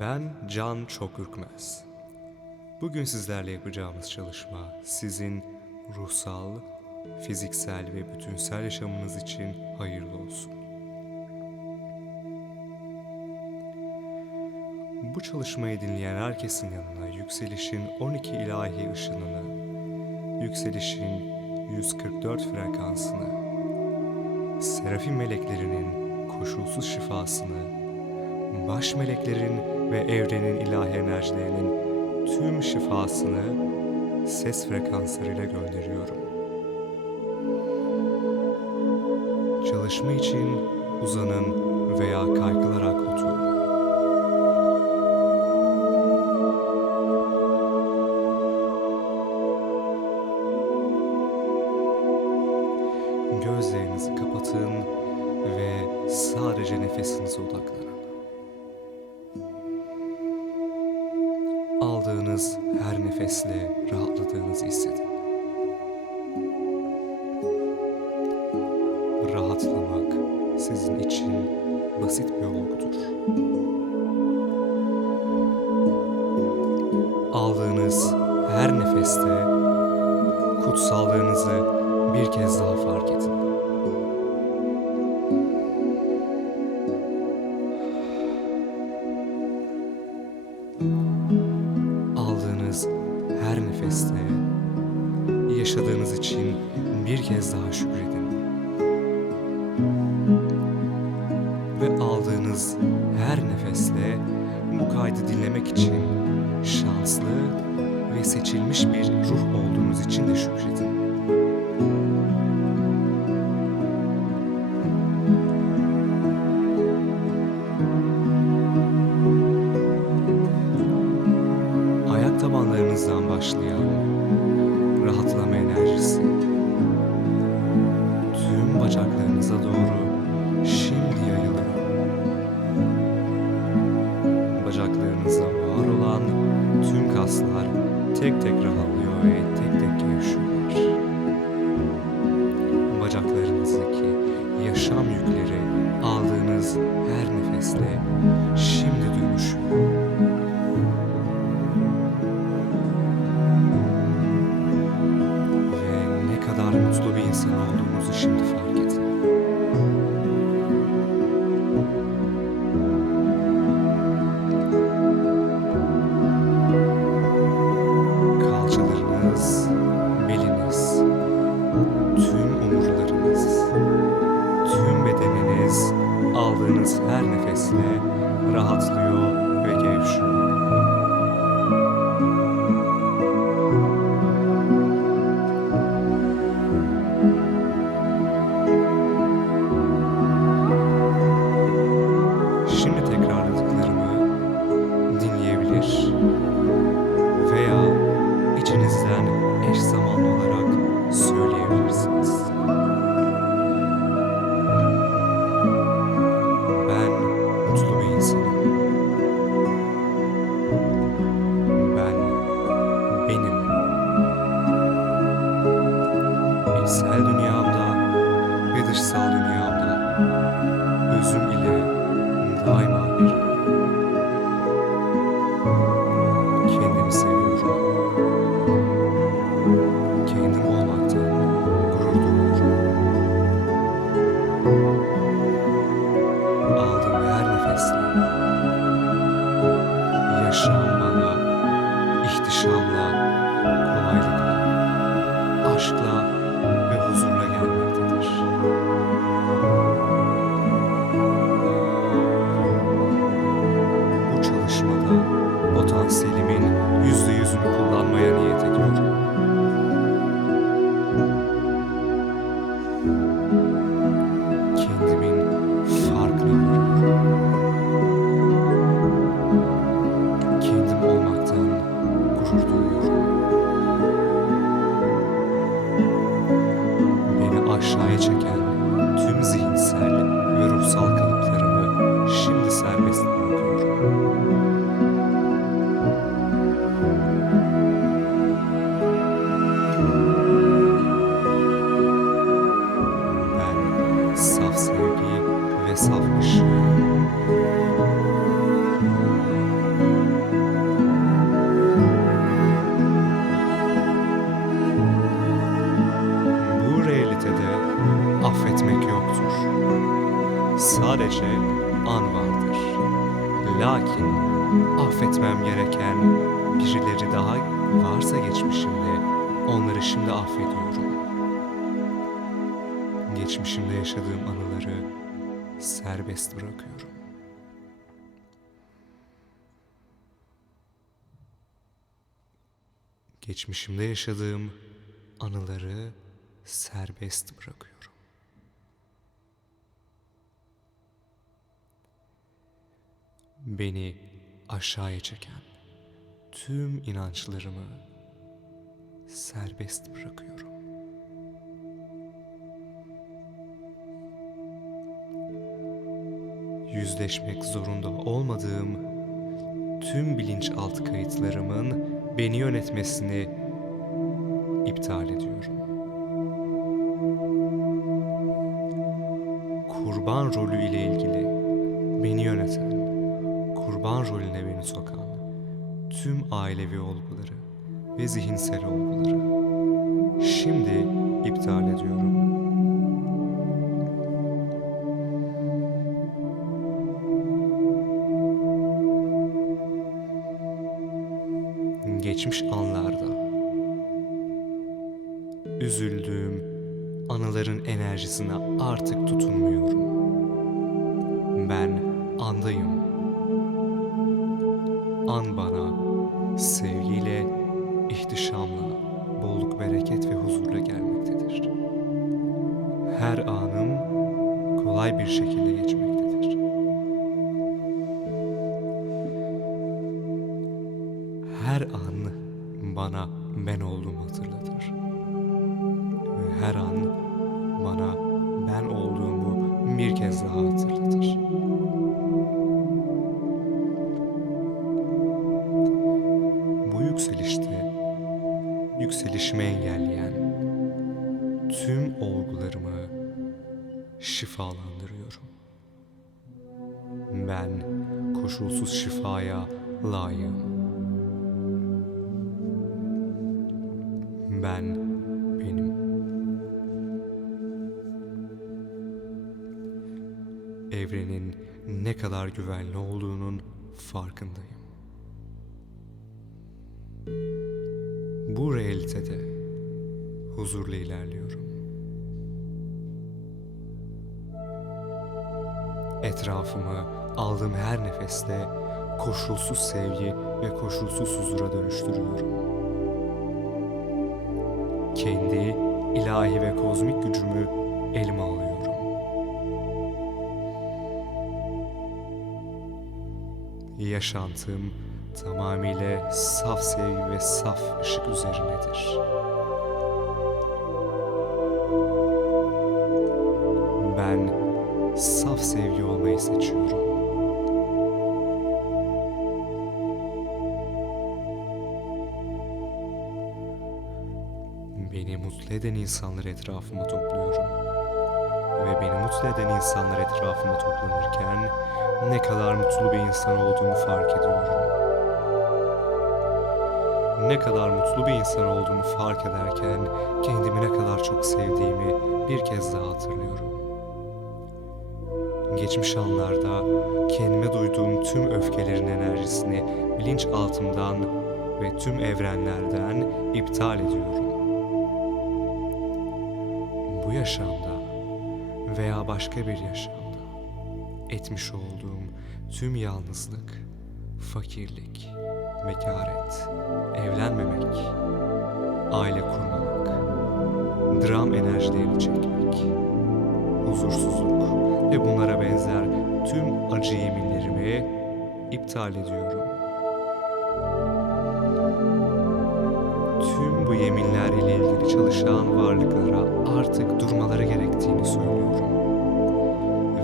Ben Can Çok Ürkmez. Bugün sizlerle yapacağımız çalışma sizin ruhsal, fiziksel ve bütünsel yaşamınız için hayırlı olsun. Bu çalışmayı dinleyen herkesin yanına yükselişin 12 ilahi ışınını, yükselişin 144 frekansını, serafim meleklerinin koşulsuz şifasını, baş meleklerin ve evrenin ilahi enerjilerinin tüm şifasını ses frekanslarıyla gönderiyorum. Çalışma için uzanın veya kaykılarak oturun. Gözlerinizi kapatın ve sadece nefesinize odaklanın. Aldığınız her nefesle rahatladığınızı hissedin. Rahatlamak sizin için basit bir olgudur. Aldığınız her nefeste kutsallığınızı bir kez daha fark edin. Aldığınız her nefeste yaşadığınız için bir kez daha şükredin. Ve aldığınız her nefesle bu kaydı dinlemek için şanslı ve seçilmiş bir ruh olduğunuz için de şükredin. Ayak tabanlarınızdan başlayan rahatlama enerjisi tüm bacaklarınıza doğru şimdi yayılıyor. Bacaklarınızda var olan tüm kaslar tek tek rahatlıyor ve tek tek gevşiyorlar. Bacaklarınızdaki yaşam yükleri aldığınız her nefesle şimdi dönüşüyor. Ve ne kadar mutlu bir insan olduğunuzu şimdi fark edin. Kalçalarınız, beliniz, tüm omurlarınız, tüm bedeniniz aldığınız her nefesle rahatlıyor ve gevşiyor. Şimdi tekrarladıklarımı dinleyebilir veya içinizden eş zamanlı olarak söyleyebilirsiniz. Ben mutlu bir insanım. Ben benim. İçsel dünyamda ve dışsal dünyamda özüm ile daima birim. Kendimi seviyorum. Kendim olmaktan gurur duyuyorum. Aldığım her nefesle yaşam bana ihtişamla, kolaylıkla, aşkla ve huzurla gelmektedir. Bu çalışmada potansiyelimin %100'ünü kullanmaya niyet ediyorum. Kendimin farkına varıyorum. Kendim olmaktan gurur duyuyorum. Beni aşağıya çeken tüm zihinsel ve ruhsal kalıplarımı şimdi serbest bırakıyorum. Ben saf sevgi ve saf ışığı sadece an vardır. Lakin affetmem gereken birileri daha varsa geçmişimde, onları şimdi affediyorum. Geçmişimde yaşadığım anıları serbest bırakıyorum. Geçmişimde yaşadığım anıları serbest bırakıyorum. Beni aşağıya çeken tüm inançlarımı serbest bırakıyorum. Yüzleşmek zorunda olmadığım tüm bilinçaltı kayıtlarımın beni yönetmesini iptal ediyorum. Kurban rolü ile ilgili beni yöneten, kurban rolüne beni sokan tüm ailevi olguları ve zihinsel olguları şimdi iptal ediyorum. Geçmiş anlarda üzüldüğüm anıların enerjisine artık tutunmuyorum. Ben andayım. An bana sevgiyle, ihtişamla, bolluk, bereket ve huzurla gelmektedir. Her anım kolay bir şekilde geçmektedir. Her an bana ben olduğumu hatırlatır. Ve her an bana ben olduğumu bir kez daha hatırlatır. Bu yükselişte yükselişimi engelleyen tüm olgularımı şifalandırıyorum. Ben koşulsuz şifaya layığım. Ben benim. Evrenin ne kadar güvenli olduğunun farkındayım. Bu realitede huzurla ilerliyorum. Etrafımı aldığım her nefeste koşulsuz sevgi ve koşulsuz huzura dönüştürüyorum. Kendi ilahi ve kozmik gücümü elime alıyorum. Yaşantım tamamıyla saf sevgi ve saf ışık üzerinedir. Ben saf sevgi olmayı seçiyorum. Beni mutlu eden insanları etrafıma topluyorum. Ve beni mutlu eden insanlar etrafıma toplanırken ne kadar mutlu bir insan olduğumu fark ediyorum. Ne kadar mutlu bir insan olduğumu fark ederken kendimi ne kadar çok sevdiğimi bir kez daha hatırlıyorum. Geçmiş anlarda kendime duyduğum tüm öfkelerin enerjisini bilinçaltımdan ve tüm evrenlerden iptal ediyorum. Bu yaşamda veya başka bir yaşamda etmiş olduğum tüm yalnızlık, fakirlik, bekaret, evlenmemek, aile kurmamak, dram enerjilerini çekmek, huzursuzluk ve bunlara benzer tüm acı yeminlerimi iptal ediyorum. Tüm bu yeminler ile ilgili çalışan varlıklara artık durmaları gerektiğini söylüyorum.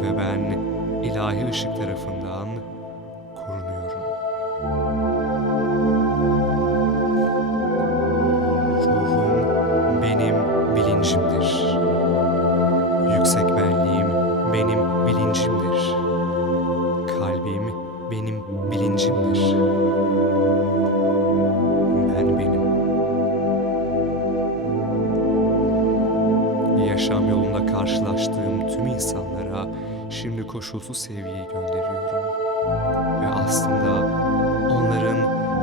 Ve ben ilahi ışık tarafından korunuyorum. Ruhum benim bilincimdir. Yüksek benliğim benim bilincimdir. Kalbim benim bilincimdir. Ben benim. Yaşam yolunda karşılaştığım tüm insanlara şimdi koşulsuz sevgiyi gönderiyorum. Ve aslında onların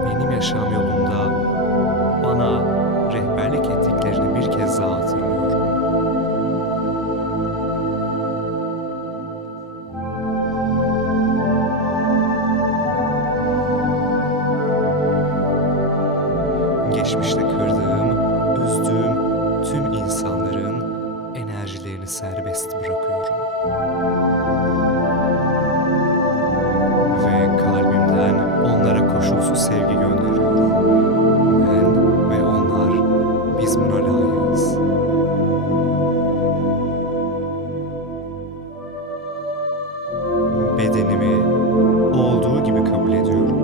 benim yaşam yolumda bana rehberlik ettiklerini bir kez daha hatırlıyorum. Geçmişte kırdığım, üzdüğüm tüm insanların enerjilerini serbest bırakıyorum. Ve kalbimden onlara koşulsuz sevgi gönderiyorum. Ben ve onlar, biz buna layığız. Bedenimi olduğu gibi kabul ediyorum.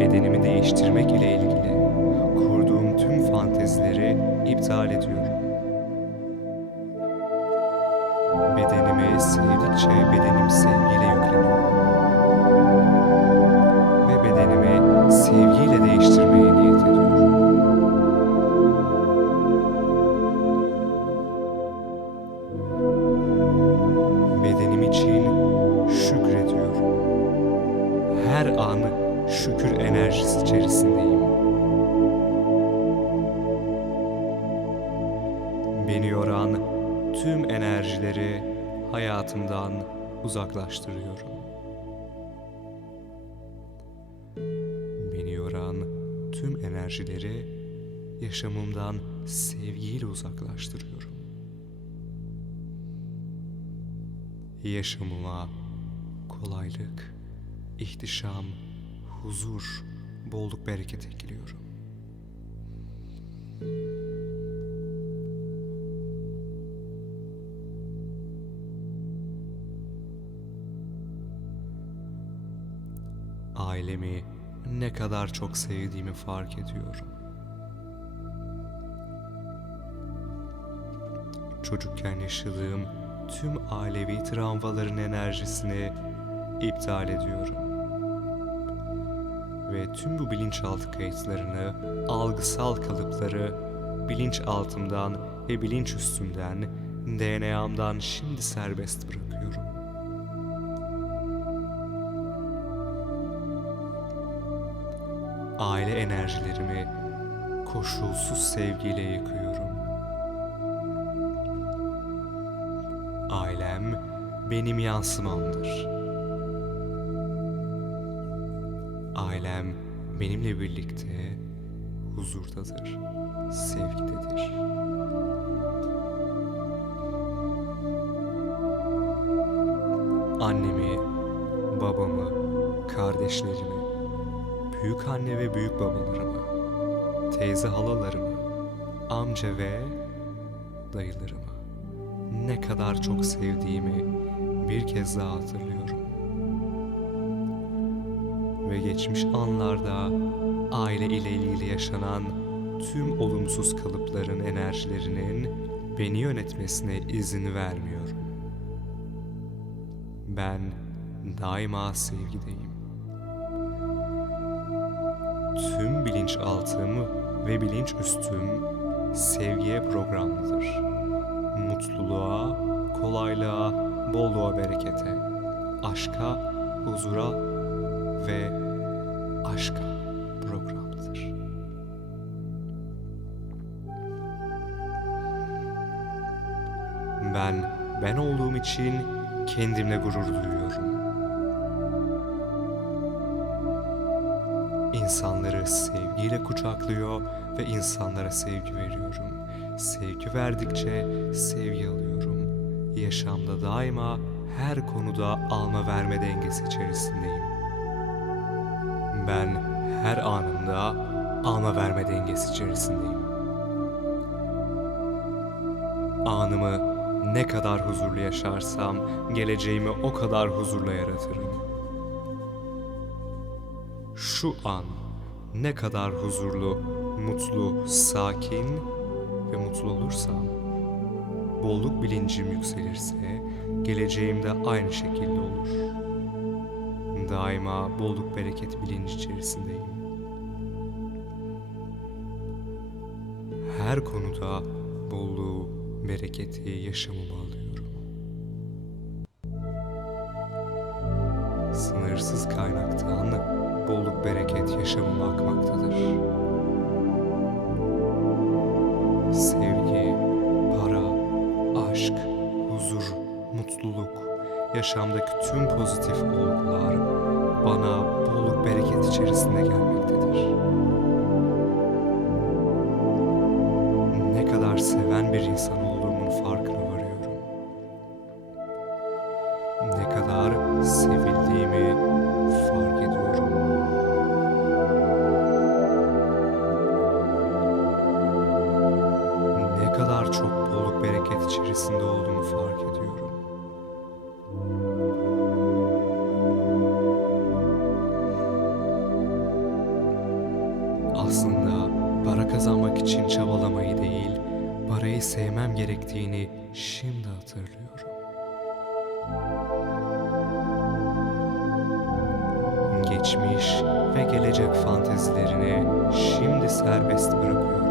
Bedenimi değiştirmek ile ilgili kurduğum tüm fantezileri iptal ediyorum. Bedenimi sevdikçe bedenim sevgiyle yükleniyor. Ve bedenimi sevgiyle değiştirmeye niyet ediyorum. Bedenim için şükrediyorum. Her an şükür enerjisi içerisindeyim. Beni yoran tüm enerjileri hayatımdan uzaklaştırıyorum. Beni yoran tüm enerjileri yaşamımdan sevgiyle uzaklaştırıyorum. Yaşamıma kolaylık, ihtişam, huzur, bolluk, bereket ekliyorum. Ailemi ne kadar çok sevdiğimi fark ediyorum. Çocukken yaşadığım tüm ailevi travmaların enerjisini iptal ediyorum. Ve tüm bu bilinçaltı kayıtlarını, algısal kalıpları bilinçaltımdan ve bilinçüstümden, DNA'mdan şimdi serbest bırakıyorum. Aile enerjilerimi koşulsuz sevgiyle yıkıyorum. Ailem benim yansımamdır. Ailem benimle birlikte huzurdadır, sevgidedir. Annemi, babamı, kardeşlerimi, büyük anne ve büyük babalarımı, teyze halalarımı, amca ve dayılarımı ne kadar çok sevdiğimi bir kez daha hatırlıyorum. Ve geçmiş anlarda aile ile ilgili yaşanan tüm olumsuz kalıpların enerjilerinin beni yönetmesine izin vermiyorum. Ben daima sevgideyim. Tüm bilinçaltım ve bilinçüstüm sevgiye programlıdır. Mutluluğa, kolaylığa, bolluğa, berekete, aşka, huzura ve aşka programlıdır. Ben olduğum için kendimle gurur duyuyorum. İnsanları sevgiyle kucaklıyor ve insanlara sevgi veriyorum. Sevgi verdikçe sevgi alıyorum. Yaşamda daima her konuda alma verme dengesi içerisindeyim. Ben her anımda alma verme dengesi içerisindeyim. Anımı ne kadar huzurlu yaşarsam geleceğimi o kadar huzurla yaratırım. Şu an ne kadar huzurlu, mutlu, sakin ve mutlu olursam, bolluk bilincim yükselirse geleceğim de aynı şekilde olur. Daima bolluk bereket bilinci içerisindeyim. Her konuda bolluğu, bereketi yaşamıma alıyorum. sınırsız kaynaktan bolluk bereket yaşamıma akmaktadır. Sevgi, para, aşk, huzur, mutluluk, yaşamdaki tüm pozitif olgular bana bolluk bereket içerisinde gelmektedir. Ne kadar seven bir insan olduğumun farkına varıyorum. Ne kadar sevildiğimi fark ediyorum. Ne kadar çok bolluk bereket içerisinde olduğumu fark ediyorum. Aslında para kazanmak için çabalamayı değil, parayı sevmem gerektiğini şimdi hatırlıyorum. Geçmiş ve gelecek fantezilerini şimdi serbest bırakıyorum.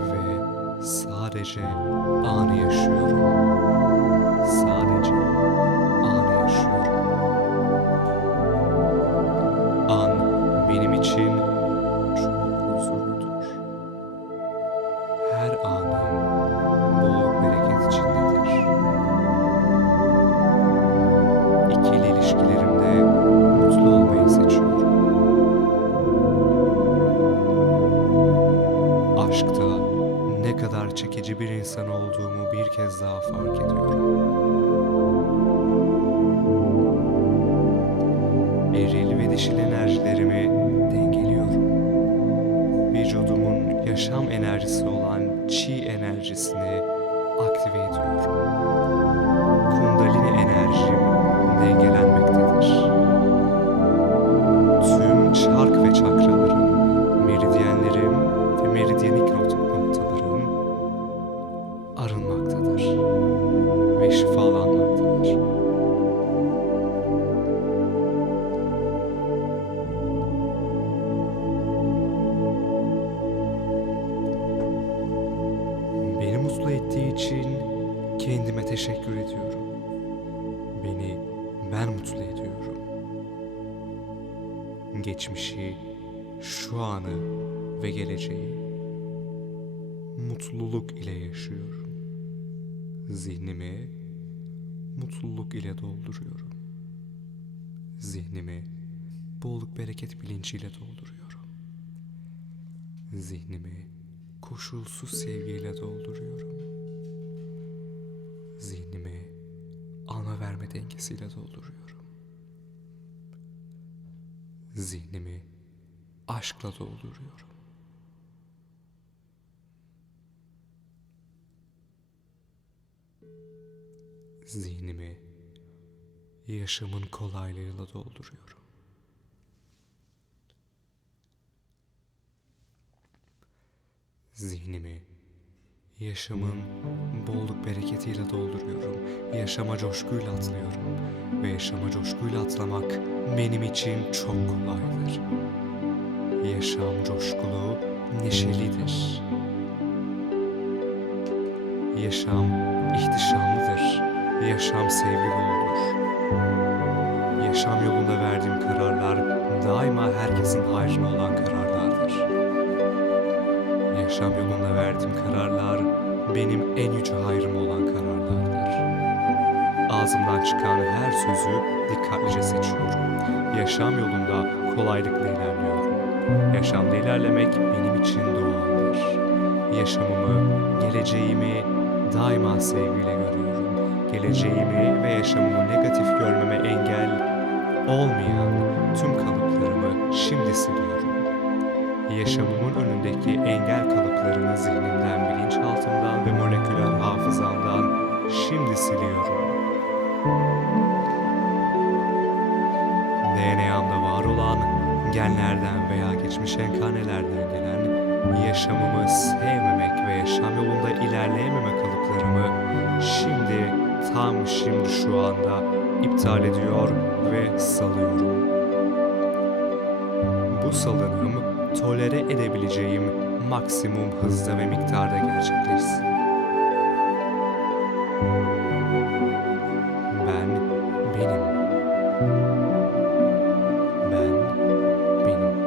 Ve sadece anı yaşıyorum. Sadece anı yaşıyorum. An benim için çok huzurludur. Her anım bolluk bereket içindedir. İkili ilişkilerimde mutlu olmayı seçiyorum. Aşkta ne kadar çekici bir insan olduğumu bir kez daha fark ediyorum. Eril ve dişil enerjilerimi dengeliyorum. Vücudumun yaşam enerjisi olan çi enerjisini aktive ediyorum. Kundalini enerjim dengelenmektedir. Tüm çark ve çakralarım, meridyenlerim ve meridyenik noktalarım arınmaktadır ve şifalanmaktadır. Beni mutlu ettiği için kendime teşekkür ediyorum. Ben mutlu ediyorum. Geçmişi, şu anı ve geleceği mutluluk ile yaşıyorum. Zihnimi mutluluk ile dolduruyorum. Zihnimi bolluk bereket bilinciyle dolduruyorum. Zihnimi koşulsuz sevgiyle dolduruyorum. Zihnimi alma verme dengesiyle dolduruyorum. Zihnimi aşkla dolduruyorum. Zihnimi yaşamın kolaylığıyla dolduruyorum. Zihnimi yaşamın bolluk bereketiyle dolduruyorum. Yaşama coşkuyla atlıyorum. Ve yaşama coşkuyla atlamak benim için çok kolaydır. Yaşam coşkulu, neşelidir. Yaşam ihtişamlıdır. Yaşam sevgi doludur. Yaşam yolunda verdiğim kararlar daima herkesin hayrına olan kararlardır. Yaşam yolunda verdiğim kararlar benim en yüce hayrım olan kararlardır. Ağzımdan çıkan her sözü dikkatlice seçiyorum. Yaşam yolunda kolaylıkla ilerliyorum. Yaşamda ilerlemek benim için doğaldır. Yaşamımı, geleceğimi daima sevgiyle görüyorum. Geleceğimi ve yaşamımı negatif görmeme engel olmayan tüm kalıplarımı şimdi siliyorum. Yaşamımın önündeki engel kalıplarını zihnimden, bilinçaltımdan ve moleküler hafızamdan şimdi siliyorum. DNA'mda var olan genlerden veya geçmiş enkarnelerden gelen yaşamımı sevmemek ve yaşam yolunda ilerleyememe kalıplarımı şimdi şu anda iptal ediyor ve salıyorum. Bu salınım tolere edebileceğim maksimum hızda ve miktarda gerçekleşsin. Ben benim. Ben benim.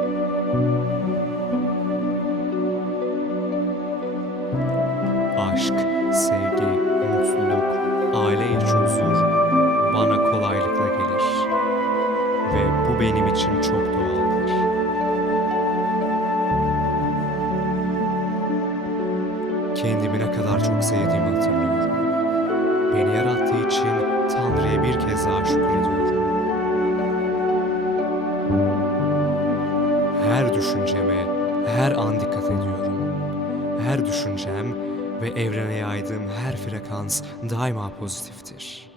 Aşk, sevgi, mutluluk, aile içi huzur bana kolaylıkla gelir. Ve bu benim için çok doğaldır. Kendimi ne kadar çok sevdiğimi hatırlıyorum. Beni yarattığı için Tanrı'ya bir kez daha şükrediyorum. Her düşünceme, her an dikkat ediyorum. Her düşüncem ve evrene yaydığım her frekans daima pozitiftir.